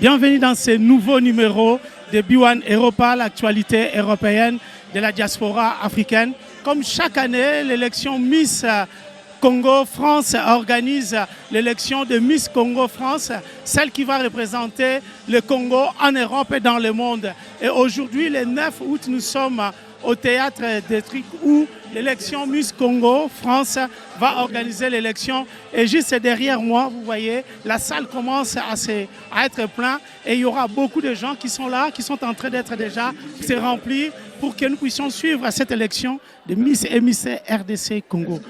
Bienvenue dans ce nouveau numéro de B1 Europa, l'actualité européenne de la diaspora africaine. Comme chaque année, l'élection Miss Congo France organise l'élection de Miss Congo France, celle qui va représenter le Congo en Europe et dans le monde. Et aujourd'hui, le 9 août, nous sommes au théâtre des trucs où l'élection Miss Congo France va organiser l'élection. Et juste derrière moi, vous voyez, la salle commence à être pleine et il y aura beaucoup de gens qui sont là, qui sont en train d'être déjà se remplir pour que nous puissions suivre cette élection de Miss et Miss RDC Congo.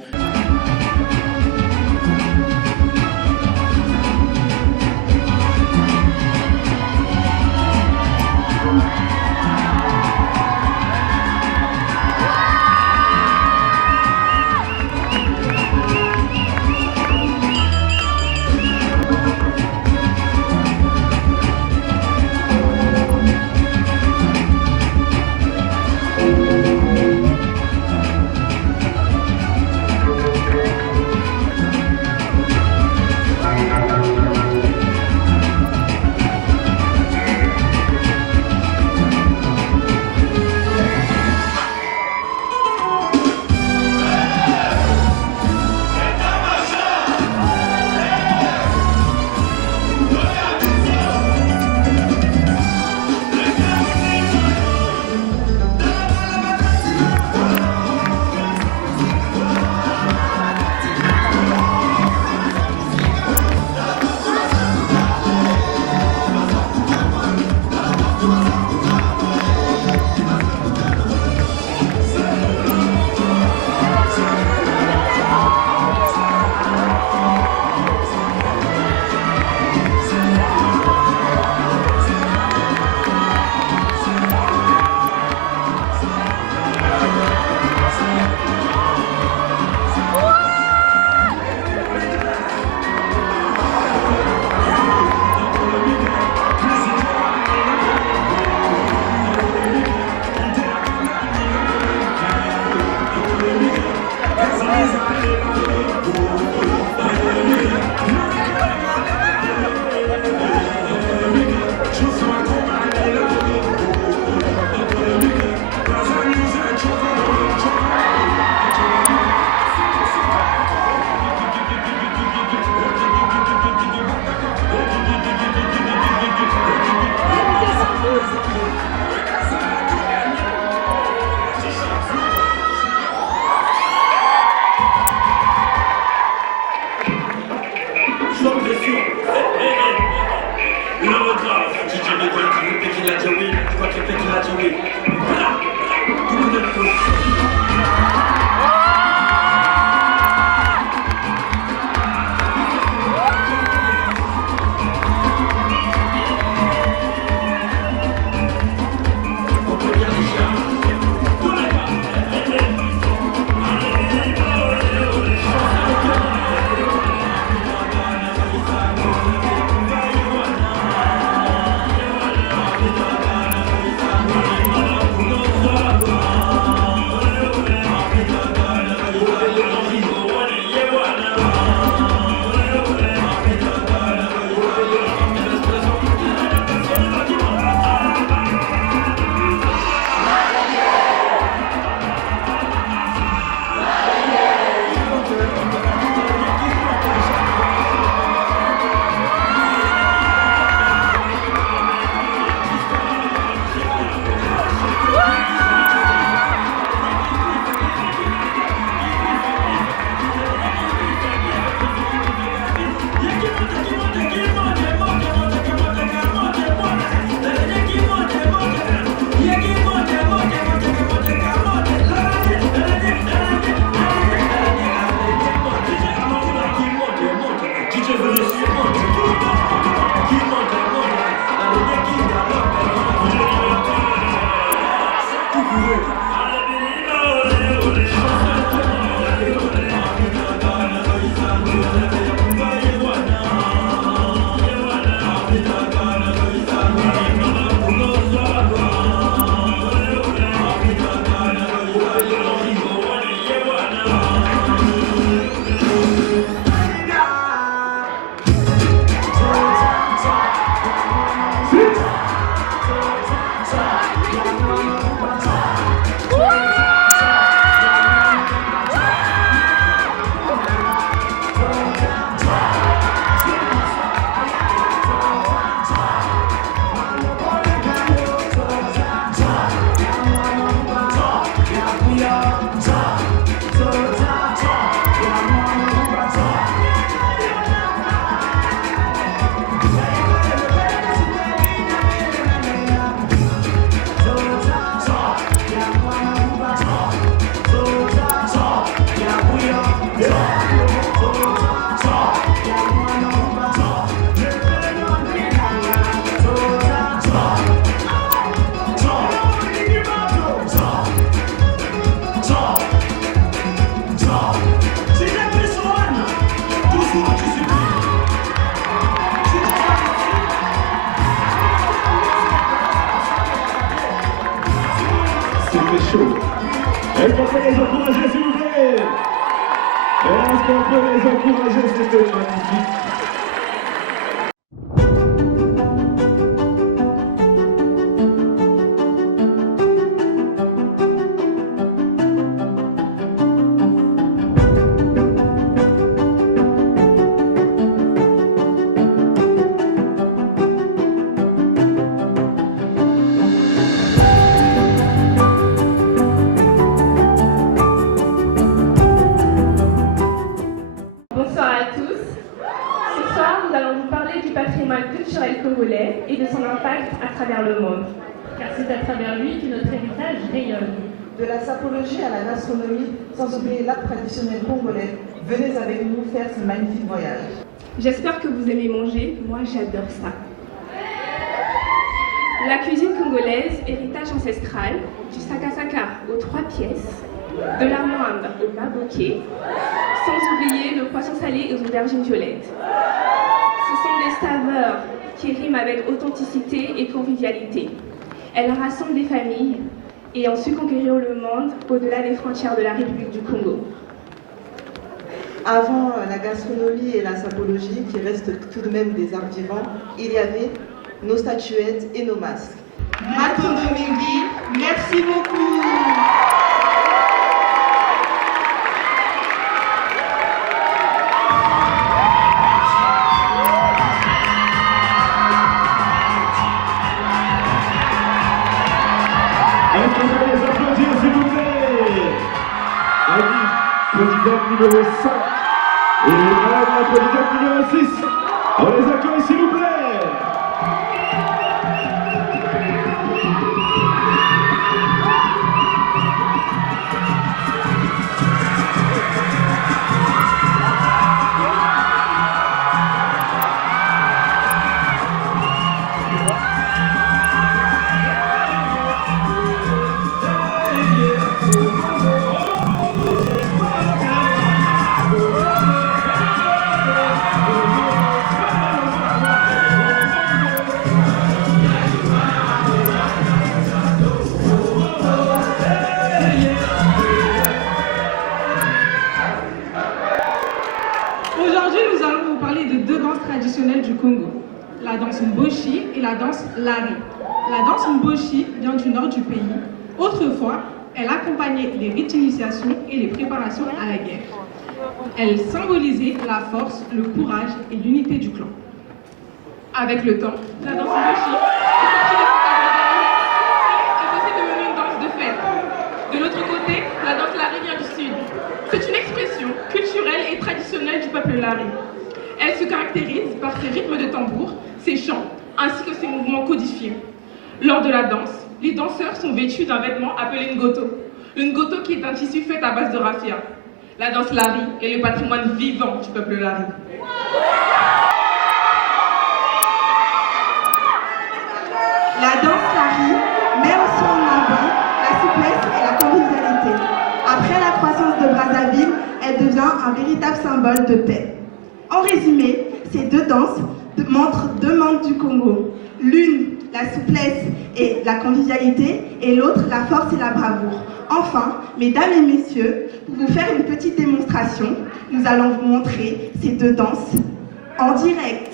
chaud. Est-ce qu'on peut les encourager, s'il vous plaît? Est-ce qu'on peut les encourager? C'était magnifique. Culturel congolais et de son impact à travers le monde. Car c'est à travers lui que notre héritage rayonne. De la sapologie à la gastronomie, sans oublier l'art traditionnel congolais, venez avec nous faire ce magnifique voyage. J'espère que vous aimez manger, moi j'adore ça. La cuisine congolaise, héritage ancestral, du sakasaka aux 3 pièces, de la moinde au maboké, sans oublier le poisson salé aux aubergines violettes. Ce sont des saveurs qui riment avec authenticité et convivialité. Elles rassemblent des familles et ont su conquérir le monde au-delà des frontières de la République du Congo. Avant la gastronomie et la sapologie, qui restent tout de même des arts vivants, il y avait nos statuettes et nos masques. Maton Domingue, merci beaucoup. Est-ce qu'on peut les applaudir, s'il vous plaît? Ali, candidat numéro 5. Et Madame, candidat numéro 6. On les accueille, s'il vous plaît. Aujourd'hui, nous allons vous parler de 2 danses traditionnelles du Congo, la danse Mboshi et la danse Lari. La danse Mboshi vient du nord du pays. Autrefois, elle accompagnait les rites d'initiation et les préparations à la guerre. Elle symbolisait la force, le courage et l'unité du clan. Avec le temps, la danse Mboshi est aussi devenue une danse de fête. De l'autre côté, la danse Lari vient du sud. C'est une expression culturelle et traditionnelle du peuple Lari. Elle se caractérise par ses rythmes de tambour, ses chants, ainsi que ses mouvements codifiés. Lors de la danse, les danseurs sont vêtus d'un vêtement appelé ngoto. Le ngoto qui est un tissu fait à base de raffia. La danse Lari est le patrimoine vivant du peuple Lari. La danse Lari met aussi en avant la souplesse et la convivialité. Après la croissance de Brazzaville, elle devient un véritable symbole de paix. En résumé, ces 2 danses montrent 2 mondes du Congo. L'une, la souplesse et la convivialité, et l'autre, la force et la bravoure. Enfin, mesdames et messieurs, pour vous faire une petite démonstration, nous allons vous montrer ces 2 danses en direct.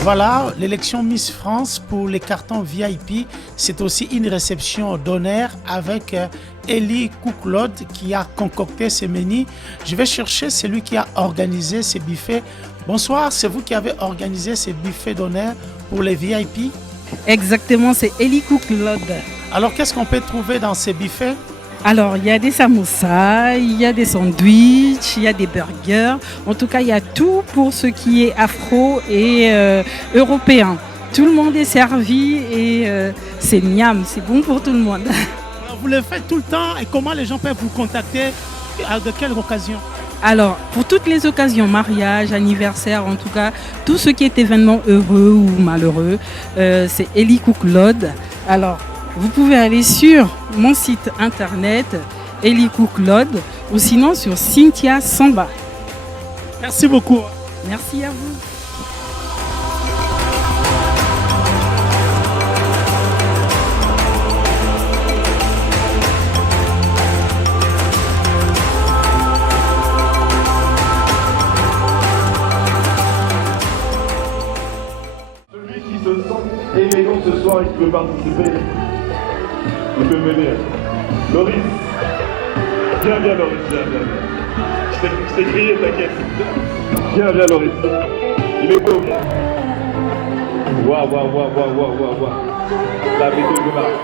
Voilà, l'élection Miss France pour les cartons VIP, c'est aussi une réception d'honneur avec Elie Kouklod qui a concocté ces menus. Je vais chercher celui qui a organisé ces buffets Bonsoir, c'est vous qui avez organisé ces buffets d'honneur pour les VIP? Exactement, c'est Eli Cook Lod. Alors, qu'est-ce qu'on peut trouver dans ces buffets? Alors, il y a des samosas, il y a des sandwichs, il y a des burgers. En tout cas, il y a tout pour ce qui est afro et européen. Tout le monde est servi et c'est miam, c'est bon pour tout le monde. Alors, vous le faites tout le temps et comment les gens peuvent vous contacter? De quelle occasion? Alors, pour toutes les occasions, mariage, anniversaire, en tout cas, tout ce qui est événement heureux ou malheureux, c'est Eli Cook Lod. Alors, vous pouvez aller sur mon site internet, Eli Cook Lod, ou sinon sur Cynthia Samba. Merci beaucoup. Merci à vous. Élégant ce soir et qui veut participer, il peut venir. Loris, viens Loris, viens. Je t'ai crié, t'inquiète. Viens Loris. Il est beau. Waouh. La méthode de marque.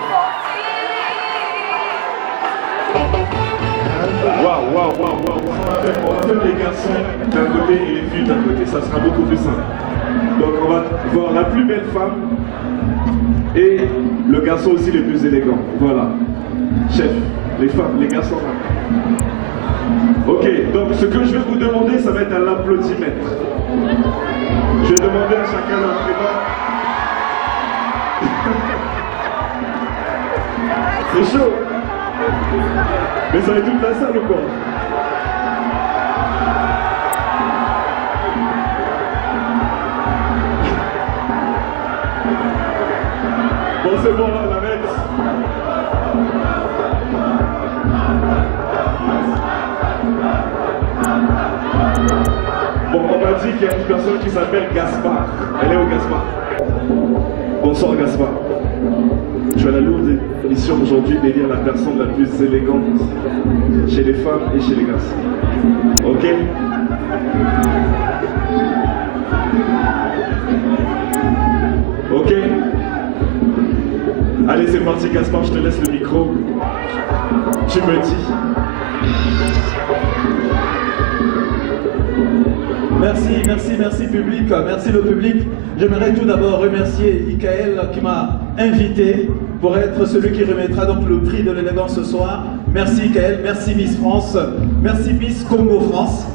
Waouh. On va faire les garçons d'un côté et les filles d'un côté, ça sera beaucoup plus simple. Donc on va voir la plus belle femme et le garçon aussi le plus élégant. Voilà. Chef, les femmes, les garçons là. Ok, donc ce que je vais vous demander, ça va être un applaudimètre. Je vais demander à chacun d'entre eux. C'est chaud. Mais ça va être toute la salle ou quoi? Bon, c'est bon, là, on arrête. Bon, on m'a dit qu'il y a une personne qui s'appelle Gaspard. Elle est où, Gaspard? Bonsoir, Gaspard. Tu as la lourde mission aujourd'hui d'élire la personne la plus élégante chez les femmes et chez les garçons. Ok? Ok? Allez, c'est parti, Gaspard, je te laisse le micro. Tu me dis. Merci public, merci le public. J'aimerais tout d'abord remercier Ikaël qui m'a invité pour être celui qui remettra donc le prix de l'élégance ce soir. Merci Ikaël, merci Miss France, merci Miss Congo France.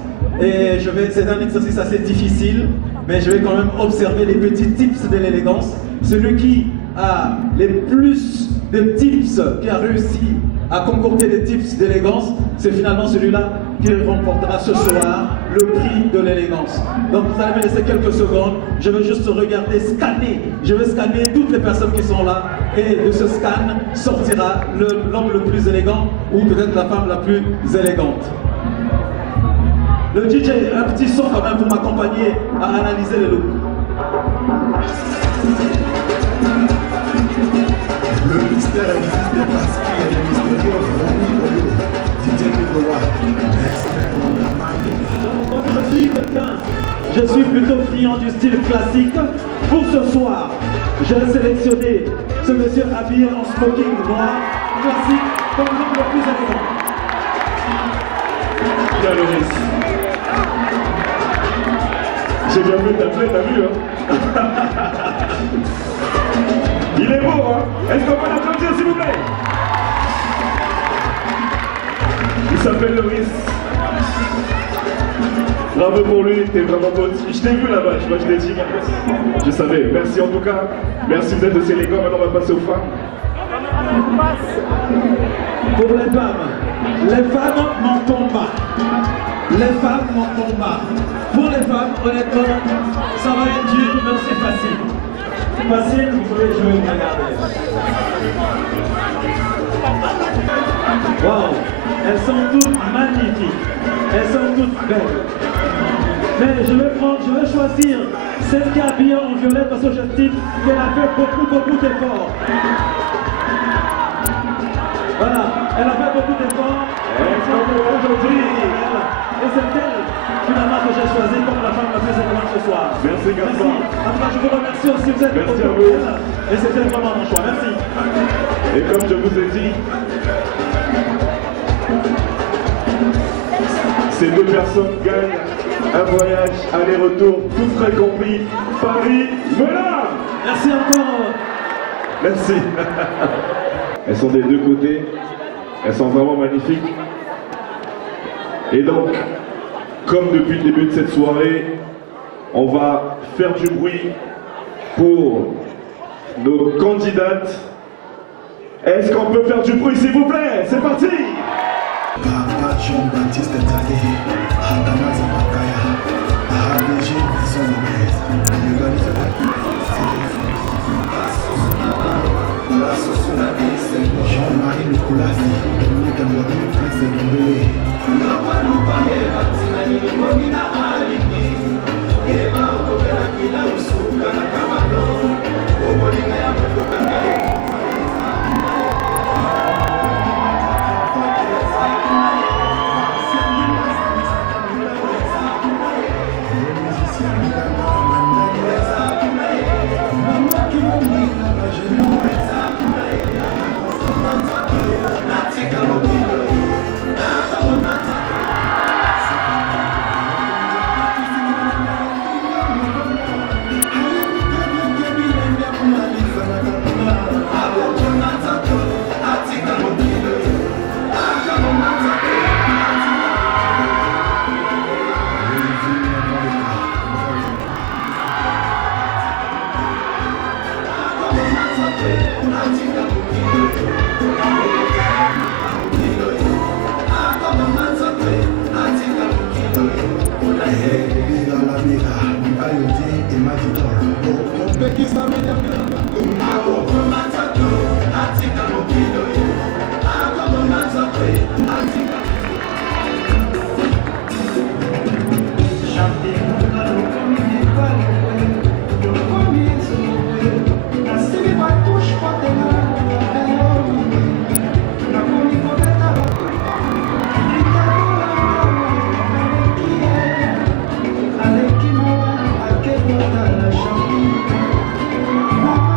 Et c'est un exercice assez difficile, mais je vais quand même observer les petits tips de l'élégance. Celui qui a les plus de tips, qui a réussi à concocter des tips d'élégance, c'est finalement celui-là qui remportera ce soir le prix de l'élégance. Donc vous allez me laisser quelques secondes, je vais juste regarder, scanner, je vais scanner toutes les personnes qui sont là et de ce scan sortira l'homme le plus élégant ou peut-être la femme la plus élégante. Le DJ, un petit son quand même pour m'accompagner à analyser les looks. Le mystère existe parce qu'il est mystérieux. Je suis plutôt friand du style classique. Pour ce soir, j'ai sélectionné ce monsieur habillé en smoking noir, classique, comme l'homme le plus élégant. Bien Loris. J'ai bien vu t'appeler, t'as vu hein? Il est beau hein? Est-ce qu'on peut l'applaudir s'il vous plaît? Il s'appelle Loris. Bravo pour lui, t'es vraiment beau. Je t'ai vu là-bas, je l'ai dit. Je savais. Merci en tout cas. Merci, vous êtes aussi élégants. Maintenant, on va passer aux femmes. Pour les femmes n'en tombent pas. Les femmes n'en tombent pas. Pour les femmes, honnêtement, ça va être dur, mais c'est facile. C'est facile, vous pouvez jouer, regardez. Waouh, elles sont toutes magnifiques. Elles sont toutes belles. Mais je vais choisir celle qui est habillée en violet parce que j'estime qu'elle a fait beaucoup d'efforts. Voilà, elle a fait beaucoup d'efforts. Et c'est elle, finalement, que j'ai choisi comme la femme la plus élégante. soir. Merci Gaspard. En tout cas, je vous remercie aussi, vous êtes Merci à autorisés. vous. Et c'était vraiment mon choix. Merci. Et comme je vous ai dit, ces deux personnes gagnent un voyage aller-retour, tout frais compris, Paris-Melun. Merci encore. Merci. Elles sont des deux côtés. Elles sont vraiment magnifiques. Et donc, comme depuis le début de cette soirée, on va faire du bruit pour nos candidates. Est-ce qu'on peut faire du bruit, s'il vous plaît? C'est parti! Papa Jean-Baptiste Tadé, Hatanaza Bakaya, ABG Maison Lopez, le Jean-Marie Nicolasi, le Cameroun, Prince Mbele. Thank you.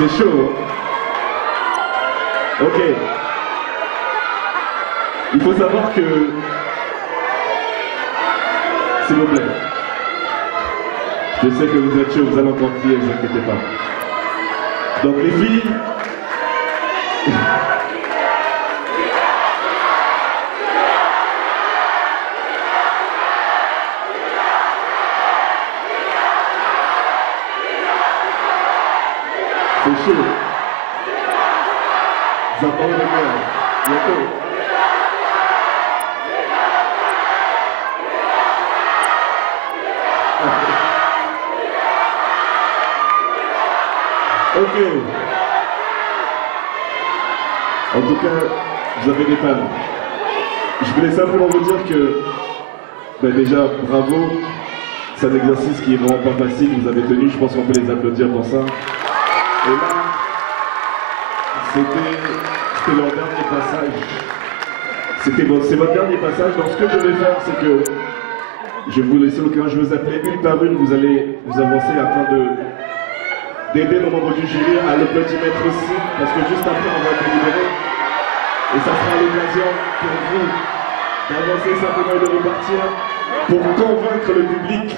C'est chaud. Ok. Il faut savoir que... S'il vous plaît. Je sais que vous êtes chaud, vous allez encore crier, ne vous inquiétez pas. Donc les filles... C'est chaud. Vous entendez le cœur. Bientôt. Ok. En tout cas, vous avez des fans. Je voulais simplement vous dire que, déjà, bravo. C'est un exercice qui est vraiment pas facile. Vous avez tenu, je pense qu'on peut les applaudir pour ça. Et là, c'était leur dernier passage. C'est votre dernier passage. Donc ce que je vais faire, c'est que je vais vous laisser l'occasion, je vais vous appeler une par une, vous allez vous avancer afin d'aider nos membres du jury à le petit mettre aussi, parce que juste après on va délibérer. Et ça sera l'occasion pour vous d'avancer simplement et de repartir pour convaincre le public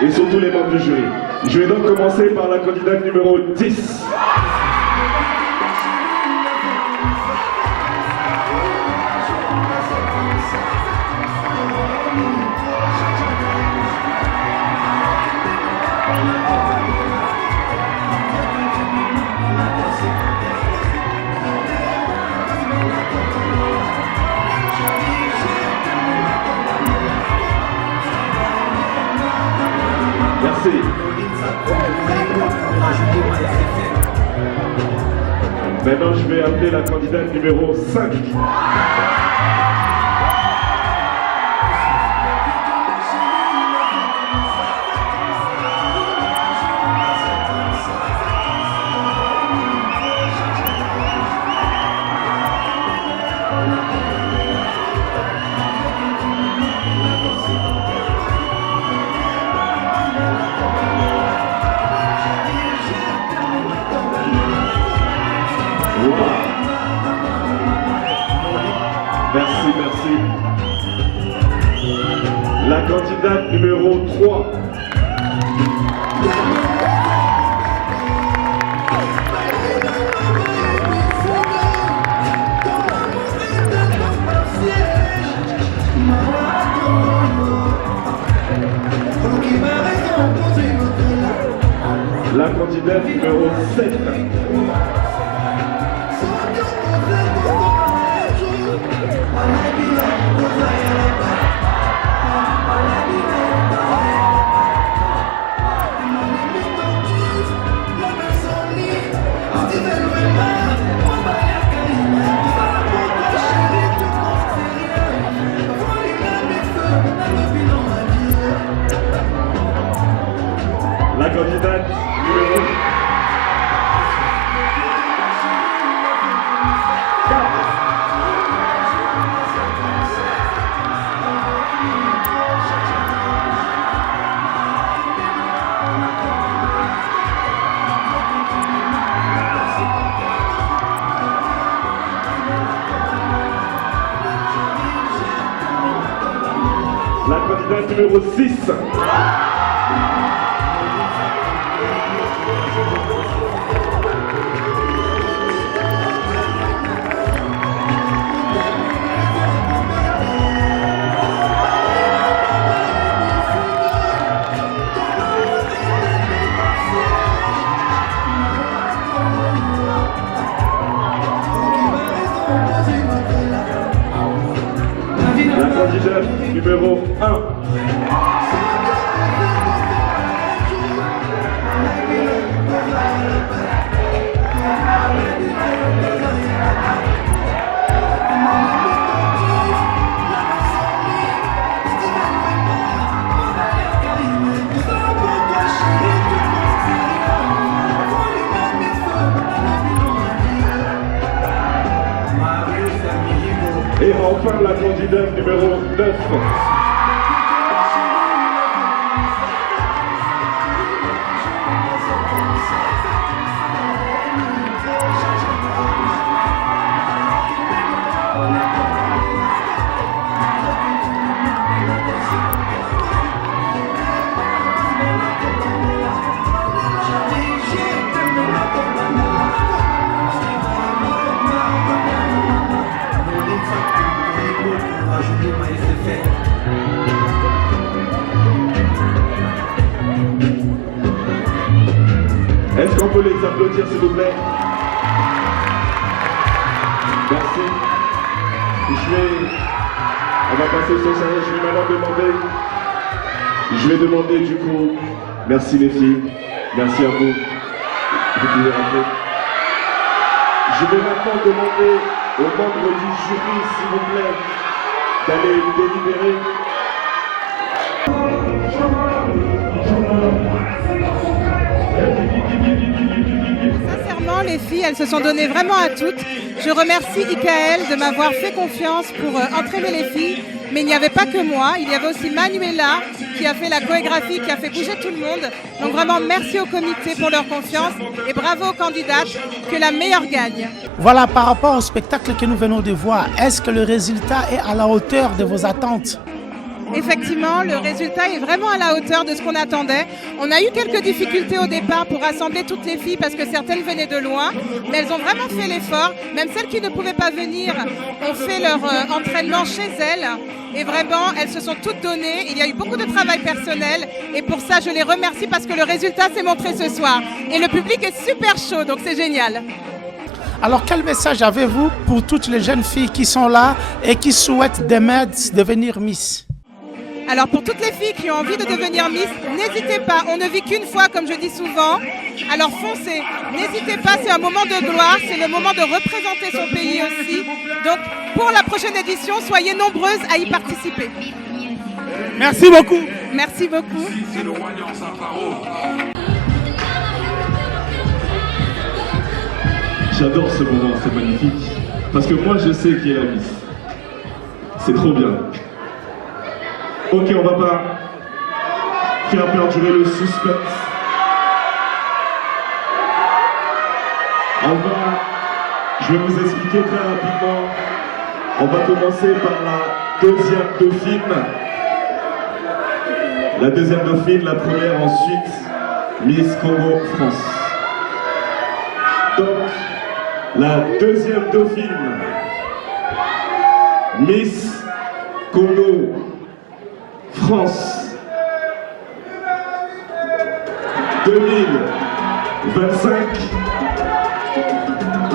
et surtout les membres du jury. Je vais donc commencer par la candidate numéro 10. Merci. Maintenant, je vais appeler la candidate numéro 5. Merci, merci. La candidate numéro 3. La candidate numéro 7. La candidate numéro 4. La candidate numéro 6. La candidate numéro 1. Et enfin la candidate numéro 9. peut les applaudir s'il vous plaît? Merci. On va passer au challenge. Je vais maintenant demander du coup, merci les filles, merci à vous. Vous pouvez rentrer. Je vais maintenant demander aux membres du jury, s'il vous plaît, d'aller délibérer. Sincèrement, les filles, elles se sont données vraiment à toutes. Je remercie Ikaël de m'avoir fait confiance pour entraîner les filles. Mais il n'y avait pas que moi, il y avait aussi Manuela qui a fait la chorégraphie, qui a fait bouger tout le monde. Donc vraiment, merci au comité pour leur confiance et bravo aux candidates, que la meilleure gagne. Voilà, par rapport au spectacle que nous venons de voir, est-ce que le résultat est à la hauteur de vos attentes? Effectivement, le résultat est vraiment à la hauteur de ce qu'on attendait. On a eu quelques difficultés au départ pour rassembler toutes les filles parce que certaines venaient de loin, mais elles ont vraiment fait l'effort. Même celles qui ne pouvaient pas venir ont fait leur entraînement chez elles. Et vraiment, elles se sont toutes données. Il y a eu beaucoup de travail personnel et pour ça, je les remercie parce que le résultat s'est montré ce soir. Et le public est super chaud, donc c'est génial. Alors, quel message avez-vous pour toutes les jeunes filles qui sont là et qui souhaitent demain devenir Miss? Alors pour toutes les filles qui ont envie de devenir Miss, n'hésitez pas, on ne vit qu'une fois comme je dis souvent, alors foncez, n'hésitez pas, c'est un moment de gloire, c'est le moment de représenter son pays aussi. Donc pour la prochaine édition, soyez nombreuses à y participer. Merci beaucoup. Merci beaucoup. J'adore ce moment, c'est magnifique. Parce que moi je sais qui est la Miss. C'est trop bien. Ok, on va pas faire perdurer le suspense. Je vais vous expliquer très rapidement. On va commencer par la deuxième dauphine. La deuxième dauphine, la première ensuite, Miss Congo France. Donc, la deuxième dauphine, Miss Congo France 2025.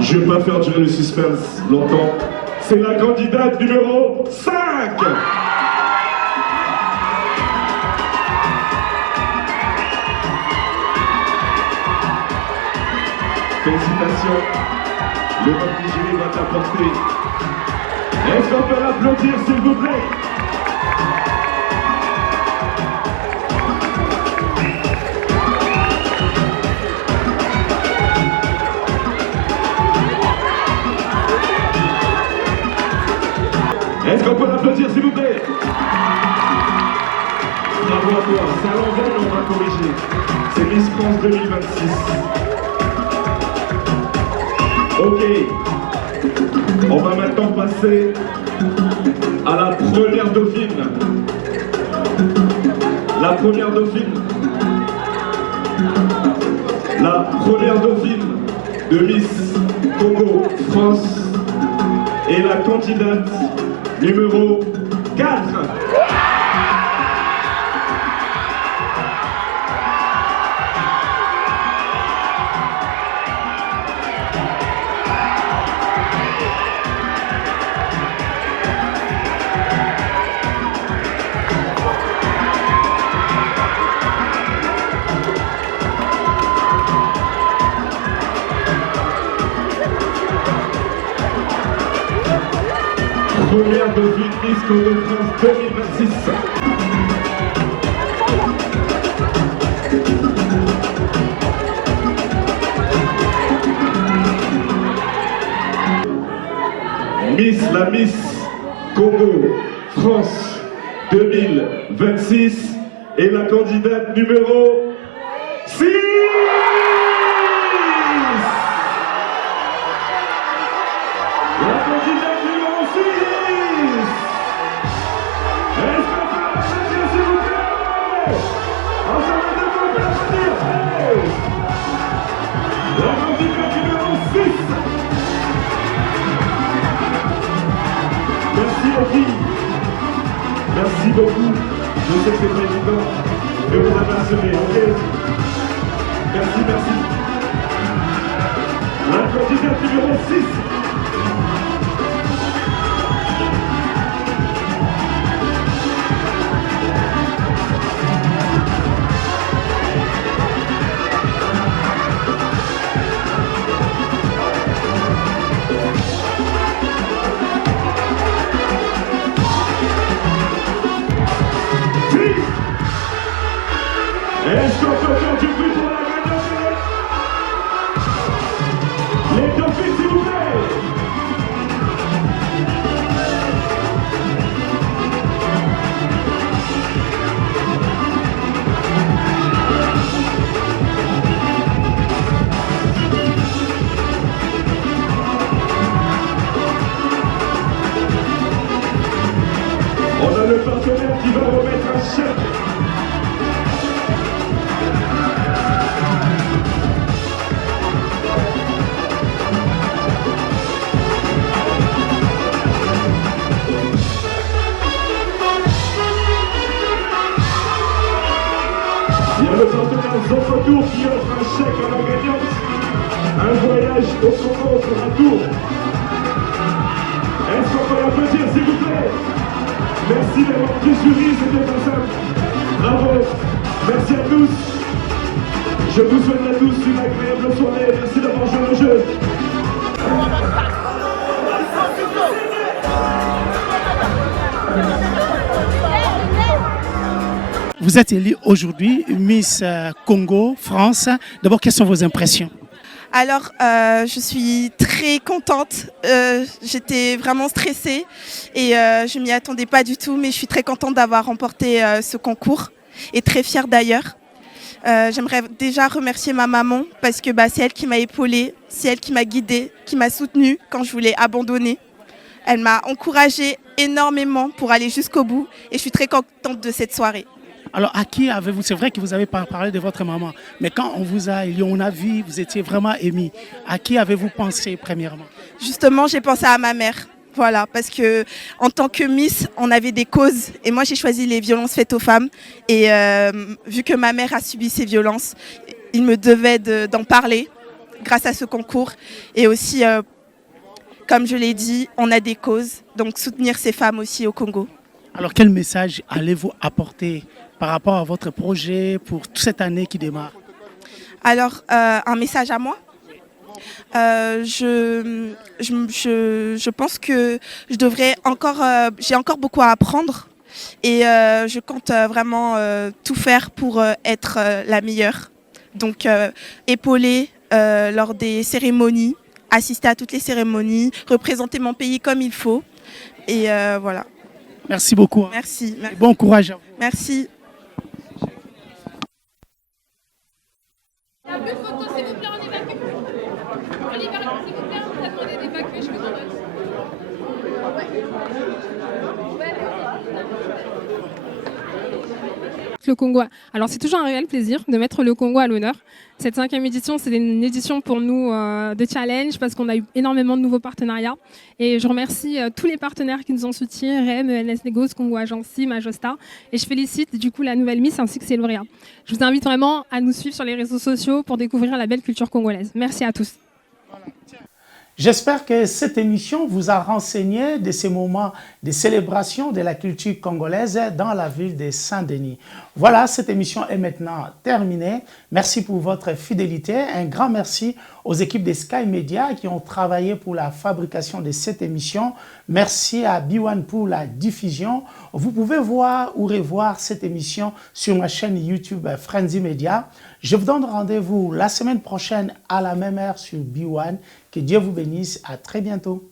Je ne vais pas faire durer le suspense longtemps. C'est la candidate numéro 5. Félicitations. Le membre du jury va t'apporter. Est-ce qu'on peut l'applaudir s'il vous plaît? Est-ce qu'on peut l'applaudir s'il vous plaît? Bravo à toi, c'est à l'envers, on va corriger. C'est Miss France 2026. Ok. On va maintenant passer à la première dauphine. La première dauphine. La première dauphine de Miss Congo France est la candidate numéro 4. Première dauphine Miss Congo France 2026. La Miss Congo France 2026 est la candidate numéro 6. La candidate numéro 6. Est-ce qu'on peut l'applaudir s'il vous plaît? Ensemble de vous applaudir. La candidate numéro 6. Merci les filles. Merci beaucoup. Je sais que c'est pas évident, mais vous avez assuré, ok? Merci, merci. La candidate numéro 6. Est-ce qu'on peut faire du bruit pour la gagnante? Les dauphines, s'il vous plaît. On a le partenaire qui va remettre un chèque. Il y a le partenaire Zofotour qui offre un chèque à la gagnante. Un voyage au Congo sur un tour. Est-ce qu'on peut l'applaudir, s'il vous plaît? Merci les membres du jury, c'était pas simple. Bravo. Merci à tous. Je vous souhaite à tous une agréable soirée. Merci d'avoir joué au jeu. Vous êtes élue aujourd'hui Miss Congo, France. D'abord, quelles sont vos impressions? Alors, je suis très contente. J'étais vraiment stressée et je m'y attendais pas du tout, mais je suis très contente d'avoir remporté ce concours et très fière d'ailleurs. J'aimerais déjà remercier ma maman parce que c'est elle qui m'a épaulée, c'est elle qui m'a guidée, qui m'a soutenue quand je voulais abandonner. Elle m'a encouragée énormément pour aller jusqu'au bout et je suis très contente de cette soirée. Alors, à qui avez-vous, c'est vrai que vous avez parlé de votre maman, mais quand on a vu, vous étiez vraiment émis. À qui avez-vous pensé premièrement? Justement, j'ai pensé à ma mère. Voilà, parce que en tant que Miss, on avait des causes et moi j'ai choisi les violences faites aux femmes et vu que ma mère a subi ces violences, il me devait d'en parler grâce à ce concours et aussi, comme je l'ai dit, on a des causes, donc soutenir ces femmes aussi au Congo. Alors, quel message allez-vous apporter par rapport à votre projet pour toute cette année qui démarre? Alors, un message à moi. Je pense que j'ai encore beaucoup à apprendre et je compte vraiment tout faire pour être la meilleure. Donc, épauler lors des cérémonies, assister à toutes les cérémonies, représenter mon pays comme il faut. Et voilà. Merci beaucoup. Merci. Bon courage à vous. Merci. Un peu de photo, s'il vous plaît, on évacue. Oliver, s'il vous plaît, on vous a demandé d'évacuer, je vous en donne. Le Congo. Alors c'est toujours un réel plaisir de mettre le Congo à l'honneur. Cette 5e édition, c'est une édition pour nous de challenge parce qu'on a eu énormément de nouveaux partenariats. Et je remercie tous les partenaires qui nous ont soutenus, REM, ENS Negos, Congo Agency, Majosta. Et je félicite du coup la nouvelle Miss ainsi que ses lauréats. Je vous invite vraiment à nous suivre sur les réseaux sociaux pour découvrir la belle culture congolaise. Merci à tous. J'espère que cette émission vous a renseigné de ces moments de célébration de la culture congolaise dans la ville de Saint-Denis. Voilà, cette émission est maintenant terminée. Merci pour votre fidélité. Un grand merci aux équipes de Sky Media qui ont travaillé pour la fabrication de cette émission. Merci à B1 pour la diffusion. Vous pouvez voir ou revoir cette émission sur ma chaîne YouTube Frenzy Media. Je vous donne rendez-vous la semaine prochaine à la même heure sur B1. Que Dieu vous bénisse. À très bientôt.